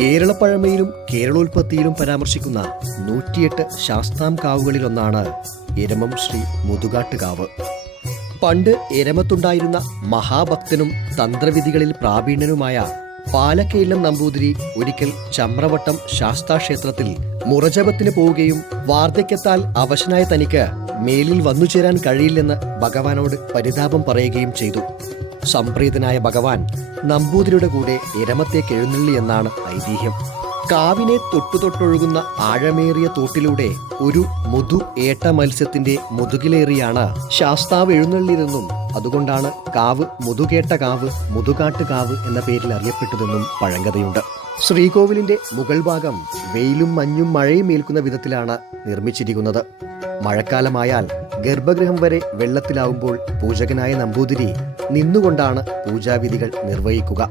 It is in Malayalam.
കേരളപ്പഴമയിലും കേരളോൽപ്പത്തിയിലും പരാമർശിക്കുന്ന 108 ശാസ്താം കാവുകളിലൊന്നാണ് എരമം ശ്രീ മുതുകാട്ടുകാവ്. പണ്ട് എരമത്തുണ്ടായിരുന്ന മഹാഭക്തനും തന്ത്രവിധികളിൽ പ്രാവീണ്യനുമായ പാലക്കയില്ലം നമ്പൂതിരി ഒരിക്കൽ ചമ്രവട്ടം ശാസ്താക്ഷേത്രത്തിൽ മുറജപത്തിന് പോവുകയും വാർദ്ധക്യത്താൽ അവശനായ തനിക്ക് മേലിൽ വന്നുചേരാൻ കഴിയില്ലെന്ന് ഭഗവാനോട് പരിതാപം പറയുകയും ചെയ്തു. സംപ്രീതനായ ഭഗവാൻ നമ്പൂതിരിയുടെ കൂടെ എരമത്തേക്ക് എഴുന്നള്ളി എന്നാണ് ഐതിഹ്യം. കാവിനെ തൊട്ടുതൊട്ടൊഴുകുന്ന ആഴമേറിയ തോട്ടിലൂടെ ഒരു മുതു ഏട്ട മത്സ്യത്തിന്റെ മുതുകിലേറിയാണ് ശാസ്താവ് എഴുന്നള്ളിയതെന്നും അതുകൊണ്ടാണ് കാവ് മുതുകേട്ട കാവ്, മുതുകാട്ടുകാവ് എന്ന പേരിൽ അറിയപ്പെട്ടതെന്നും പഴങ്കഥയുണ്ട്. ശ്രീകോവിലിന്റെ മുകൾ ഭാഗം വെയിലും മഞ്ഞും മഴയും ഏൽക്കുന്ന വിധത്തിലാണ് നിർമ്മിച്ചിരിക്കുന്നത്. മഴക്കാലമായാൽ ഗർഭഗൃഹം വരെ വെള്ളത്തിലാവുമ്പോൾ പൂജകനായ നമ്പൂതിരി നിന്നുകൊണ്ടാണ് പൂജാവിധികൾ നിർവഹിക്കുക.